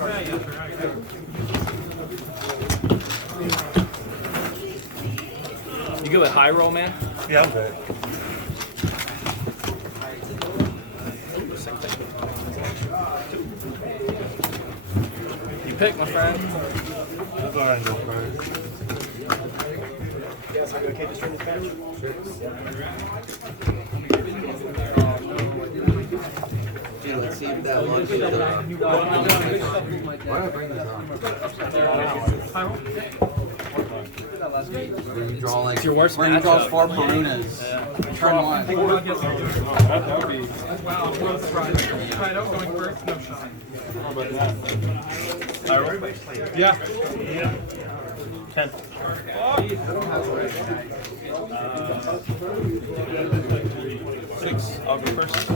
You good with high roll, man? Yeah, I'm good. You pick, my friend. I'll go ahead and go first. Yes, are you okay to turn this back? Dude, let's see if that lunch is why did I bring this up? Where you draw like It's your worst where you draw matchup. 4 Perunas. Turn 1. That would be. Wow, real surprise. Kaido going first, no shot. How about that? Yeah. 10. Six. I'll go first. You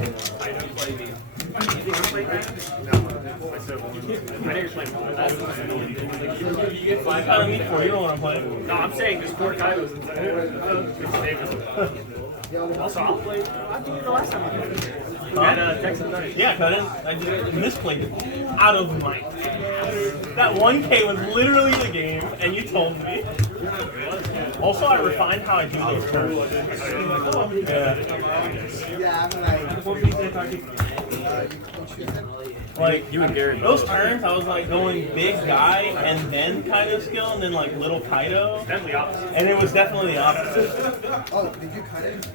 know what I'm playing. No, I'm saying there's 4 Kaidos inside. Also, I'll play. I'll do it the last time I played. And Texas Night. Yeah, because I did misplayed it out of my ass. That 1K was literally the game, and you told me. Also, I refined how I do those turns. Yeah, I'm like. Like, you and Gary. Those turns, I was like going big guy and then Kaido skill and then like little Kaido. Definitely opposite. And it was definitely the opposite. Oh, did you cut it?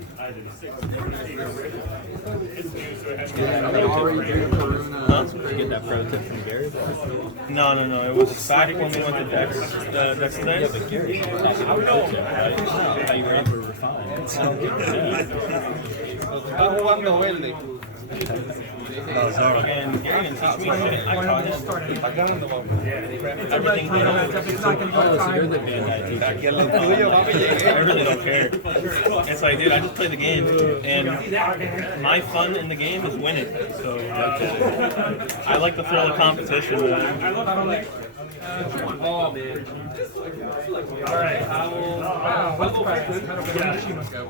They already drew Peruna. Get that pro tip from Gary. No. It was back when we went to Dex. Dex today. Yeah, but Gary, how you were able to refine. Zoro. And Gary didn't teach me shit. I taught him. I got him the one. Everything he knows. It's not going to go Oh, so you're the Bandai teacher. I really don't care. It's like, dude, I just play the game, and my fun in the game is winning. So I like the thrill of competition. Oh, man. Alright, I will. Wow, what's the practice? How does she must go?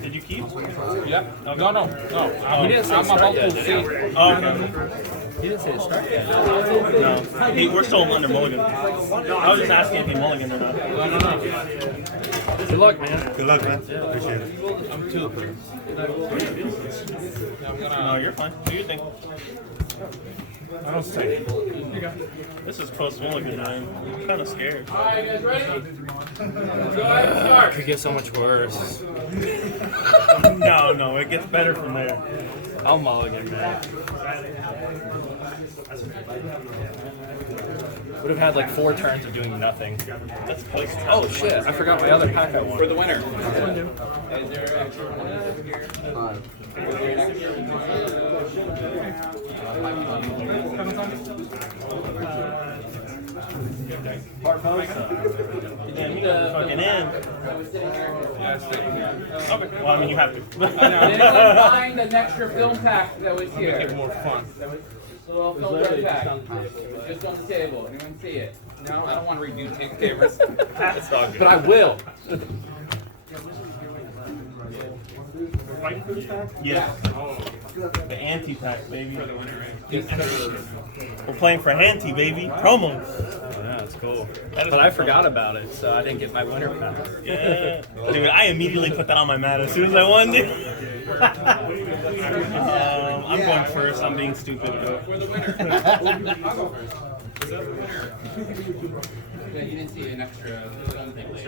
Did you keep? Yep. No. He didn't say start yet, did he? Oh, okay. He didn't say start yet. No. Hey, we're still under mulligan. I was just asking if he mulligan or not. Good luck, man. Good luck, man. Appreciate it. I'm 2. No, you're fine. Do your thing. I don't stay. This is post mulligan time. I'm kind of scared. Alright, guys, ready? It could get so much worse. No, it gets better from there. I'll mulligan, man. Would have had like 4 turns of doing nothing. That's post. Oh shit, I forgot my other pack I won. For the winner. Damn, you got fucking in. Okay, well, I mean, you have to. Did anyone find an extra film pack that was here? Make it more fun. A little film pack. Just on the table. Anyone see it? No, I don't want to redo tape cameras. That's all good. But I will. Yeah. The anti-pack, baby. We're playing for Hanty, baby. Promos. Yeah, that's cool. But I forgot about it, so I didn't get my winner pack. Yeah. Dude, I immediately put that on my mat as soon as I won, dude. I'm going first. I'm being stupid. Yeah, you didn't see an extra film thing, did you?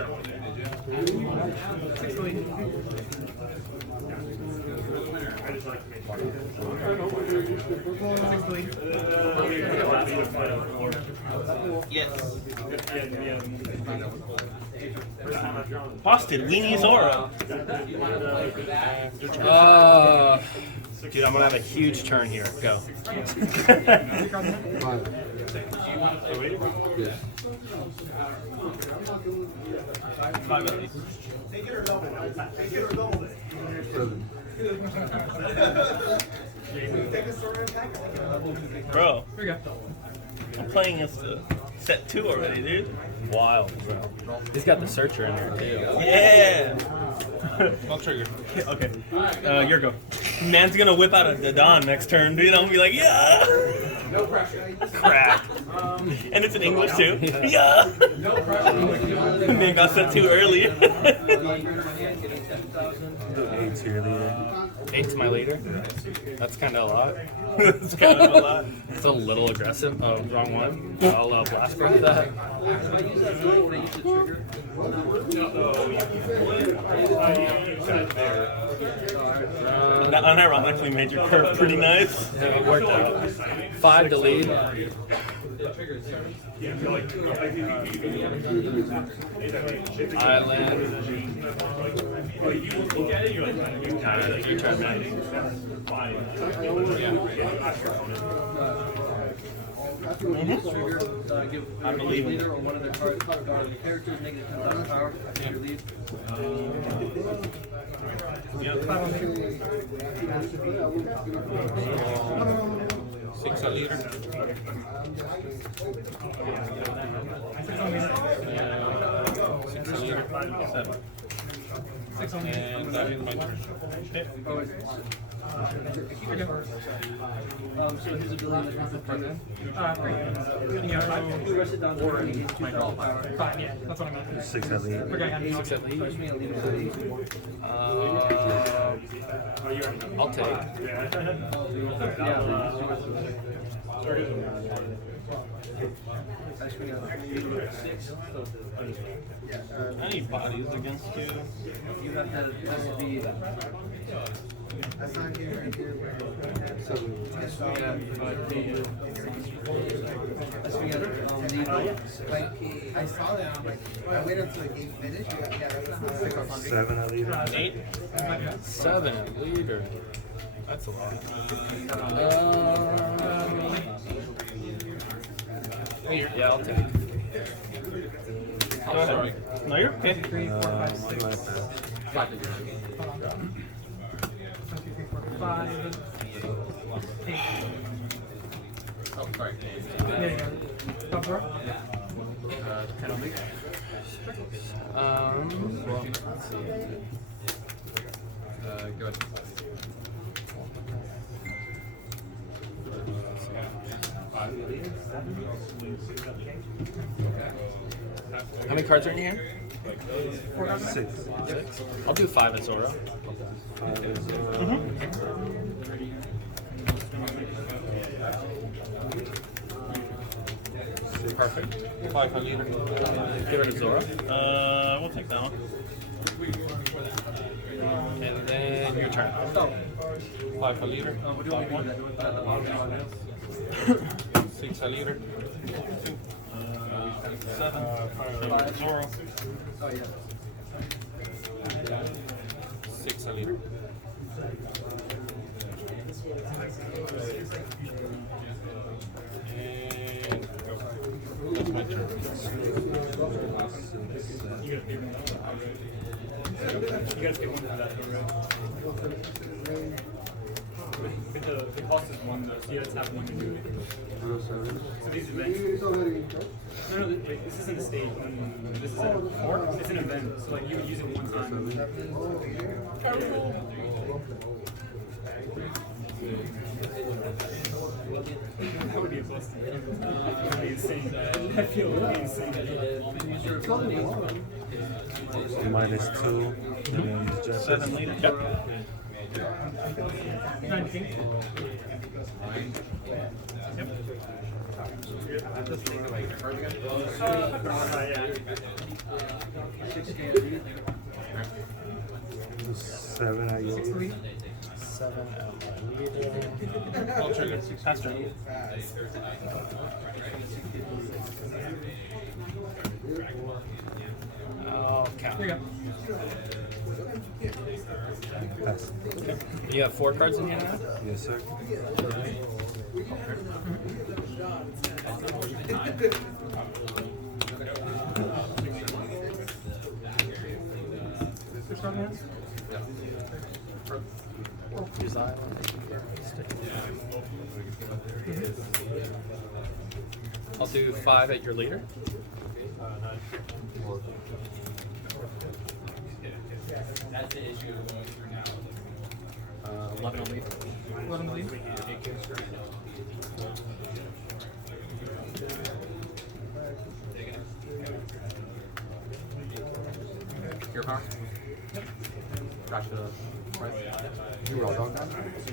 Yes. Busted Weenie Zoro. Dude, I'm gonna have a huge turn here. Go. 5 at least. Bro, I'm playing against the set 2 already, dude. Wild, bro. He's got the searcher in there too. Yeah. No trigger. Okay. Your go. Man's gonna whip out a Dadon next turn, you know, and be like, yeah! No pressure. Crack. And it's in English too. Yeah! No pressure. Man got set too early. 8 to your leader. 8 to my leader. That's kind of a lot. It's kind of a lot. It's a little aggressive. Oh, wrong one. I'll blast break that. That unironically made your curve pretty nice. Yeah, it worked out. 5 to lead. Island. Your turn, man. I believe in it. Or one of their characters negative 10,000 power after your lead. Six a leader. 6 a leader. 7. And that is my turn. So his ability is the president. My draw. 5, yeah, that's what I meant. 6 a leader. Okay, I'm 6 at lead. I'll take. I need bodies against you. You have to be. I saw that. I'm like, I waited until the game finished. Yeah, 7 a leader. 8. 7 at leader. That's a lot. Yeah, I'll take. Go ahead. No, you're okay. 3, 4, 5, 6. 5 to 0. 1, 2, 3, 4, 5, 8. Oh, sorry. There you go. Top draw? Penalty. Well, let's see. Go ahead. How many cards are in here? 6. 6. I'll do 5 at Zoro. Perfect. 5 a leader. Give it to Zoro. We'll take that one. And then your turn. 5 a leader. 6 a leader. 7. Zoro. 6 a leader. And go. That's my turn. You guys get one for that, right? The cost is 1 though, so you guys have 1 to do it. So these events. No, like, this isn't a stage. This is it's an event, so like you would use it 1 time. That would be a bust. That would be insane. I feel it would be insane. -2. And then just 7 leader. Yep. 19. Seven at your leader. 7 at my leader. I'll trigger. Pass turn. I'll count. Here you go. Pass. You have 4 cards in here now? Yes, sir. Switch on hands? Use island. I'll do 5 at your leader. That's the issue going through now. 11 on lead. 11 lead. Hero power. Crash the price. You roll dog down?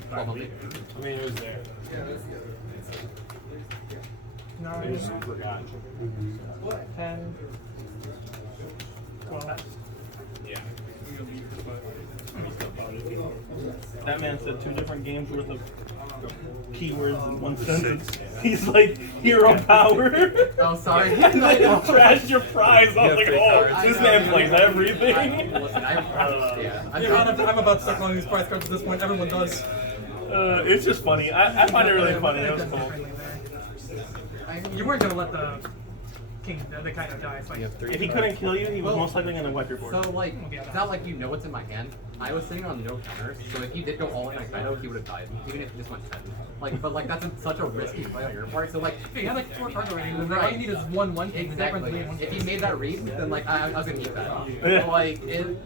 12 on lead. I mean, it was there. 9, 10, 12. That man said 2 different games worth of keywords in one sentence. He's like, hero power. Oh, sorry. And then trashed your prize. I was like, oh, this man plays everything. Listen, yeah. I'm about to start calling these prize cards at this point. Everyone does. It's just funny. I find it really funny. That was cool. You weren't gonna let the king, the Kaido die. So like, If he couldn't kill you, he was most likely going to wipe your board. So, like, it's not like you know what's in my hand. I was sitting on no counters, so if he did go all in on Kaido, he would have died, even if he just went 10. Like, but like that's such a risky play on your part. So like, you had like 4 cards already. All you need is one king. exactly. If he made that read, then like I was gonna eat that. Yeah. But, like it.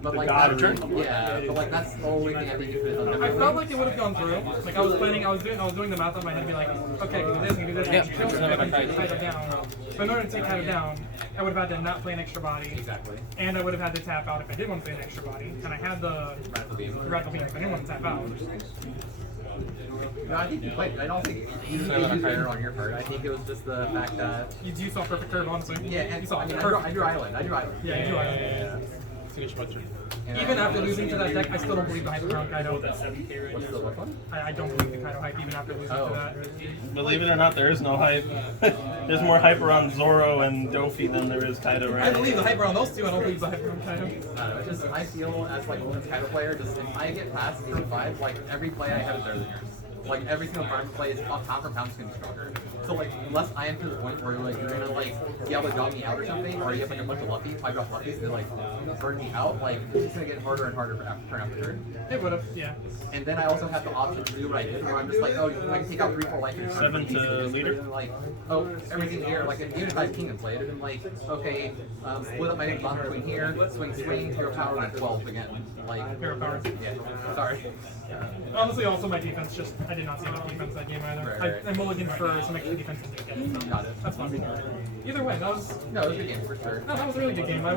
But like God that, turn? yeah, but like that's the only thing I think you could have done. I felt like it would have gone through. Like I was planning, I was doing the math on my head, and be like, okay, do this, do this, take Kaido down. But in order to take Kaido down, I would have had to not play an extra body. Exactly. And I would have had to tap out if I did want to play an extra body. And I had the Radical Beam if I didn't want to tap out. No, I think you played. I don't think you used fire on your part. I think it was just the fact that You saw perfect curve, honestly. yeah, and you saw I mean, perfect. I drew Island. Yeah, you drew Island. Finish my turn. Even after losing to that deck, I still don't believe the hype around Kaido. What's the what one? I don't believe the Kaido hype even after losing to that. Believe it or not, there is no hype. There's more hype around Zoro and Dofi than there is Kaido right I now. believe the hype around those two, I don't believe the hype around Kaido. I don't know, it's just I feel as like a Kaido player, just if I get past 85, like every play I have is better than yours. Like every single farm play is pound for pound is gonna be stronger. So like unless I am to the point where like you're gonna like be able to dog me out or something, or you have like a bunch of lucky 5-drop luffies that like burn me out, like it's just gonna get harder and harder turn after turn. It would have, yeah. And then I also have the option to do what I did, where I'm just like, oh, I can take out 3-4 life and 7 to leader? like, oh, everything here, like even if I have king and played it, and like, okay, split up my big bomb between here, swing, hero power, and 12 again. Like, Hero power. yeah, sorry. Honestly, also my defense, just I did not see enough defense that game either. Right. I mulliganed for some extra defense to get it. So Got it. that's fine. Either way, that was No, it was a good game for sure. no, that was a really good game. I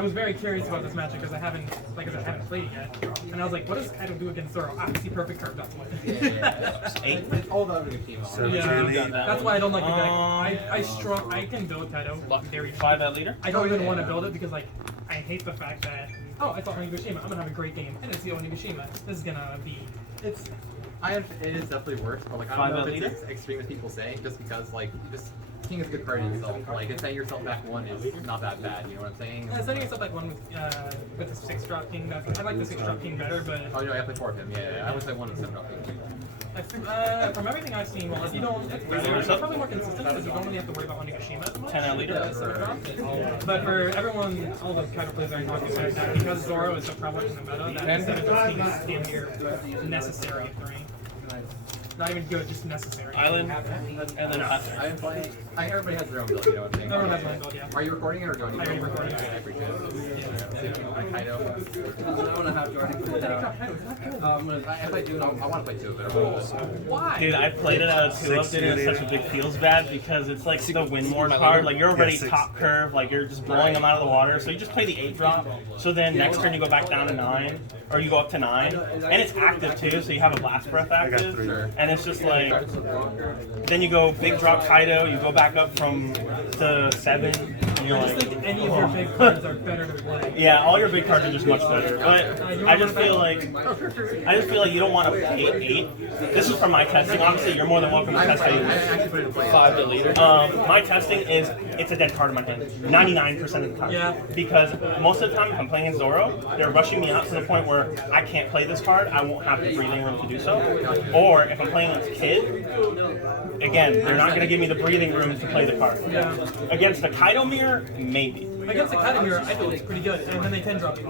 was very curious about this matchup because I haven't played it yet, and I was like, what does Kaido do against Zoro? Obviously, perfect curve. That's why. It's all the other good team. Yeah, that's why I don't like the deck. I can build Kaido very 5 at leader? I don't even want to build it because like I hate the fact that I thought Onigashima, I'm gonna have a great game, and it's the Onigashima. This is gonna be It is definitely worse, but like I don't know if it's as extreme as people say, just because like just King is a good card in itself. Like setting yourself back 1 is not that bad. You know what I'm saying? setting yourself like one with the 6-drop king. I like the 6-drop king better, but Oh no, I play 4 of him. Yeah, I would say 1 and 7 drop king. from everything I've seen, well, if you don't, it's probably more consistent because you don't really have to worry about Onigashima as much. 10 at leader? But for everyone, all the Kaido players that are talking about that, because Zoro is so prevalent in the meta, that 7-drop king is damn near necessary 3. Not even good, just necessary. Island, and then I've been playing. Everybody has their own build. You know what I'm saying? Everyone has one build, yeah. Are you recording it or don't you? I already recorded it. I appreciate it. Kaido. I want to have Jordan put it down. If I do, I want to play 2 of it. Why? dude, I played it out of 2 up, dude, and it's such a big feels bad because it's like the win more card. Like you're already top curve, like you're just blowing them out of the water. So you just play the 8-drop. So then next turn you go back down to 9, or you go up to 9, and it's active too. So you have a blast breath active, and it's just like. Then you go big drop Kaido, you go back up from to 7, and you're I just like, think any of your big cards are better to play. yeah, all your big cards are just much better. But I just feel like you don't want to pay 8. This is from my testing. Obviously, you're more than welcome to test I it. actually put it in play. 5 to leader. My testing is it's a dead card in my hand, 99% of the time. Yeah. Because most of the time, if I'm playing Zoro, they're rushing me out to the point where I can't play this card. I won't have the breathing room to do so. Or if I'm playing against Kid, again, they're not going to give me the breathing room to play the card. Yeah. Against the Kaido mirror, maybe. Against the Kaido mirror, I feel it's pretty good, and then they 10-drop you.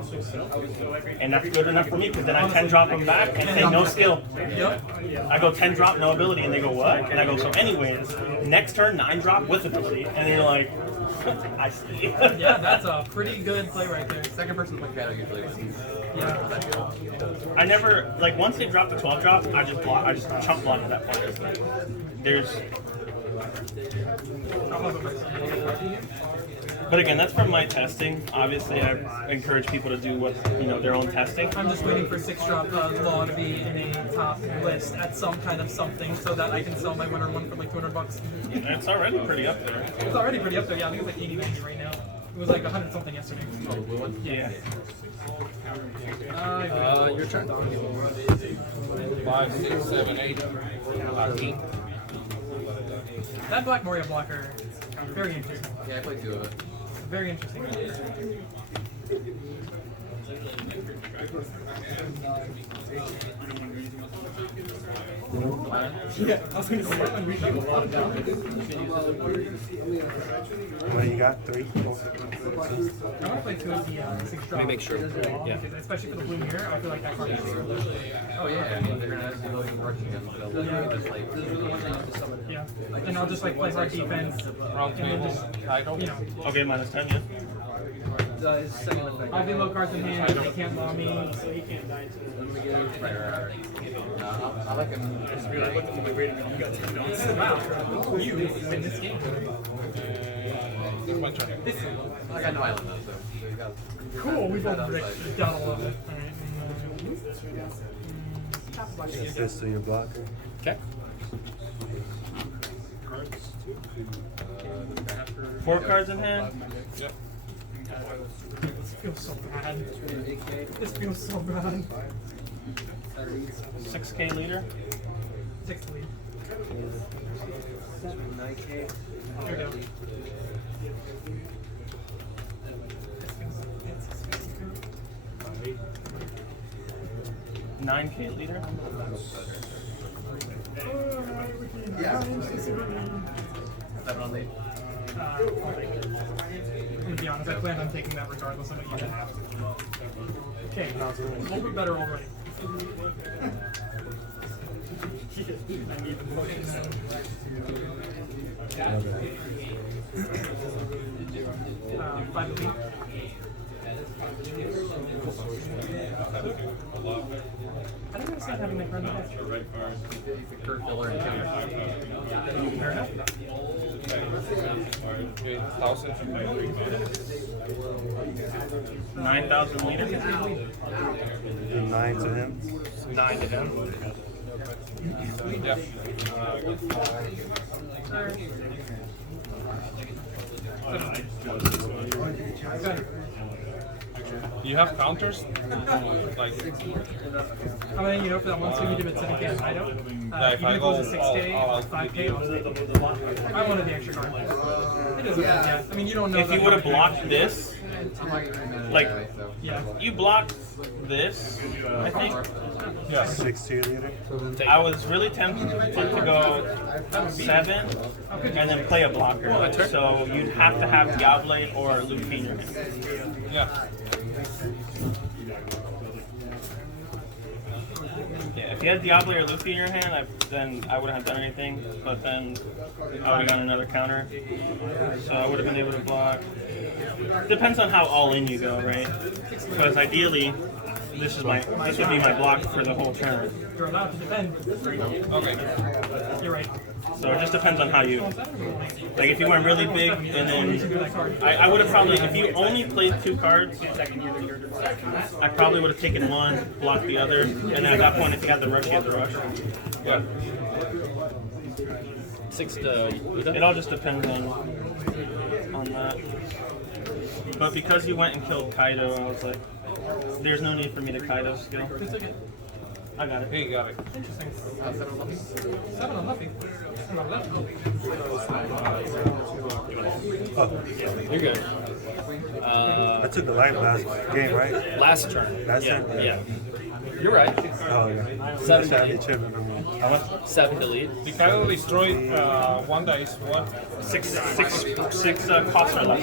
And that's good enough for me because then I 10-drop them back and say no skill. Yep. I go 10-drop, no ability, and they go what? And I go, so anyways, next turn 9-drop with ability. And you're like, I see. Yeah, that's a pretty good play right there. Second person to play Kaido usually wins. Yeah. I never like once they drop the 12 drop, I just block. I just chump block at that point. There's. But again, that's from my testing. Obviously, I encourage people to do what their own testing. I'm just waiting for 6-drop law to be in a top list at some kind of something so that I can sell my winner one for like $200. It's already pretty up there. It's already pretty up there. Yeah, I think it's like 80, 90 right now. It was like 100 something yesterday. Oh, the blue one? Yeah. Your turn. 5, 6, 7, 8. 8. That Black Moria blocker, very interesting. Yeah, I played 2 of it. Very interesting. Yeah, I was going to say that we should go on down. What do you got? 3? I want to play 2 of the 6-drop. Let me make sure. Yeah. Especially for the blue mirror, I feel like that card is Oh yeah, I mean, they're gonna have to go direction against the just like... yeah. And I'll just like play hard defense. Round 2, Kaido. Okay, minus 10, yeah. I'll be low cards in hand, they can't law me, so he can't die Right. I like him. I just realized, looked at my rating and you got 10 dollars. Wow, you win this game. My turn. I got no island though, so you got... Cool, we've all got ripped outside. down a little bit. Is this to your blocker? Okay. 4 cards in hand. Yep. This feels so bad. This feels so bad. 6K leader. 6 to lead. Here we go. 9K leader. Yeah. 7 on 8. I'm gonna be honest, I plan on taking that regardless of what you have. Okay, a little bit better already. 5 to lead. I don't understand having that card in the deck. He's a curve filler and counter. Fair enough. 8,000. 9,000 leader. Do 9 to him? 9 to him. Yeah. You have counters? Like, I mean, for that one swing you did with 7K and Kaido, if even I if it go was a 6K all or out, 5K, I wanted the extra card. It doesn't matter. I mean, you don't know. If you would have blocked this, I'm not getting mad Like- anyway, so... Yeah. you blocked this, I think. yeah. 6 cheerleader? I was really tempted to go 7 and then play a blocker. So you'd have to have Diable or Luffy in your hand. Yeah. Yeah, if you had Diable or Luffy in your hand, then I wouldn't have done anything. But then I would have gotten another counter. So I would have been able to block. Depends on how all in you go, right? Because ideally, this would be my block for the whole turn. You're allowed to defend. Okay. You're right. So it just depends on how you. Like if you went really big, and then I would have probably, if you only played 2 cards, I probably would have taken one, blocked the other, and then at that point, if you had the rush, you had the rush. Yeah. 6 to... It all just depends on that. But because you went and killed Kaido, I was like, there's no need for me to Kaido skill. I got it. Hey, you got it. Interesting. 7 on Luffy. 7 on Luffy. You're good. I took the light last game, right? Last turn. Last Yeah, turn? yeah. You're right. Oh, yeah. 7 Shout out to to Chip for me. 7 to lead. The Kaido destroyed one that is what? 6 cost or less.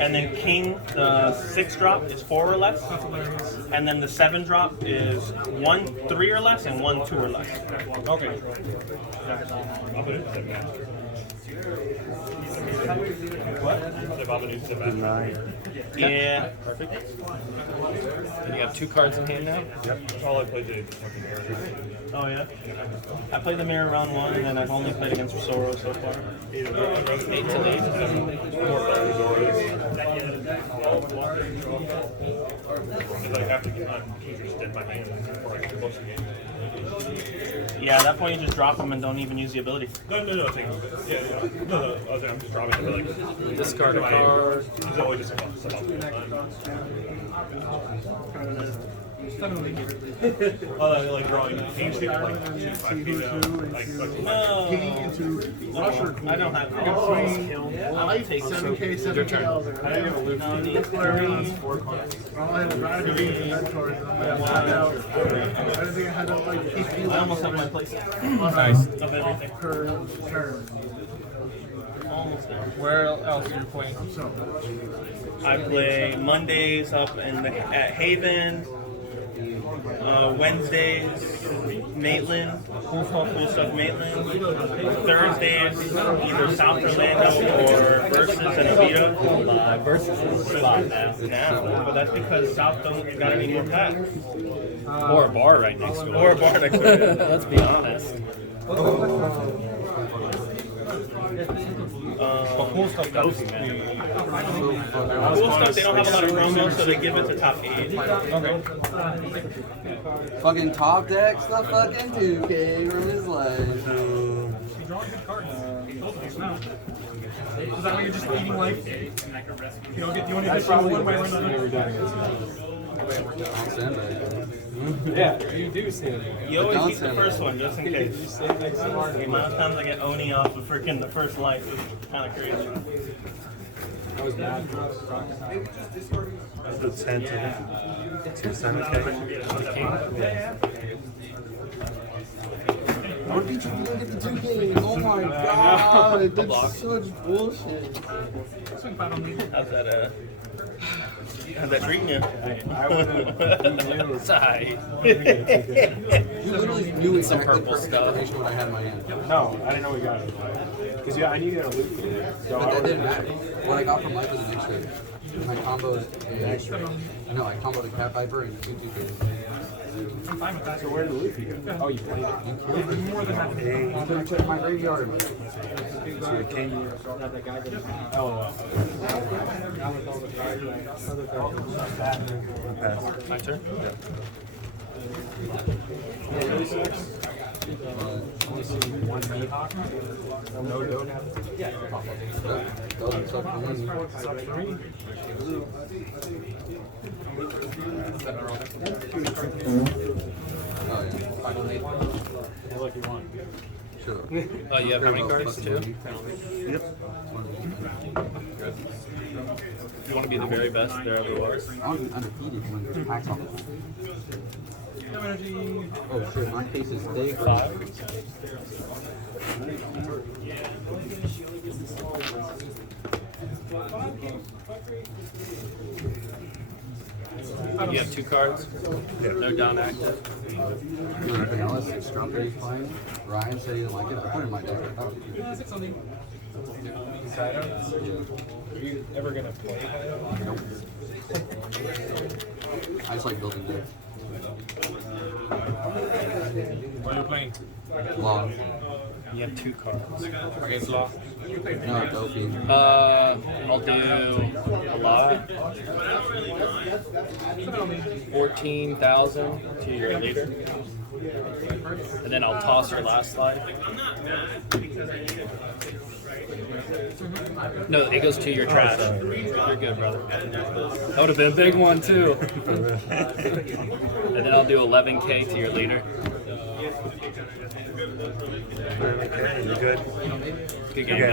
And then King, the 6 drop is 4 or less. And then the 7 drop is 1 3 or less and 1 2 or less. Okay. Nine. Yeah. Perfect. And you have 2 cards in hand now? Yep. That's all I played today. Oh yeah. I played the mirror round 1, and then I've only played against Zoro so far. 8 to 8. Because I have to get on just in my hand before I get close to the game. Yeah, at that point you just drop them and don't even use the ability. No, take it. Yeah. No, I'm just dropping it. Like, Discard a card. He's always just about like drawing aim state like 5 feet down. Like, No. I don't have I like take 7K, 7K. I was like, I don't have a loop. That's why I realized 4 cards. I had a rider being inventory. I didn't think I had to like keep you. I almost have my place Nice. of everything. Per turn. Almost there. Where else are you playing? I play Mondays up at Haven. Wednesdays, Maitland, cool stuff Maitland. Thursdays, either South Orlando or Versus and Avita. Versus is a spot now. Now, but that's because South don't got any more packs. Or a bar right next to it. Or a bar next to it. Let's be honest. Cool stuff goes, man. Cool stuff, they don't have a lot of promos, so they give it to top 8. Okay. Fucking top decks the fucking 2K from his life. You draw good cards. No. Is that why you're just eating life? You don't get. You want to get one way or another. Yeah, you do stand there. You always keep the first one, just in case. The amount of times I get Oni off of freaking the first life is kind of crazy. I was mad. That's the 10 to 7K. How did you even get the 2 games? Oh my god, that's such bullshit. How's that treating you? Sorry. You literally knew Some exactly purple perfect stuff. information when I had in my hand. No, I didn't know we got it. Because I knew you had a loop. So But that didn't matter. What I got from life was an extra. And I comboed a Cat Viper and 2 2Ks. I'm fine with that. where did the loop go? Oh, you played it. More than that. I'm gonna check my graveyard. So the king. LOL. Pass. My turn? No dope. Doesn't suck for me. Oh yeah. What you want? Sure. Oh, you have how many cards? 2? Yep. You want to be the very best there ever was? I was undefeated when packs off. Oh shit, my case is big. 5. You have 2 cards? Yep. No down active. Anything else? Strumper he's playing. Ryan said he didn't like it. I put it in my deck. Oh, Are you ever going to play Kaido? nope. I just like building decks. What are you playing? Long. You have 2 cards. Against Law. No, Dopey. I'll do a lot. 14,000 to your leader. And then I'll toss your last slide. No, it goes to your trash. You're good, brother. That would have been a big one, too. And then I'll do 11K to your leader. Okay, you good? Good game, man.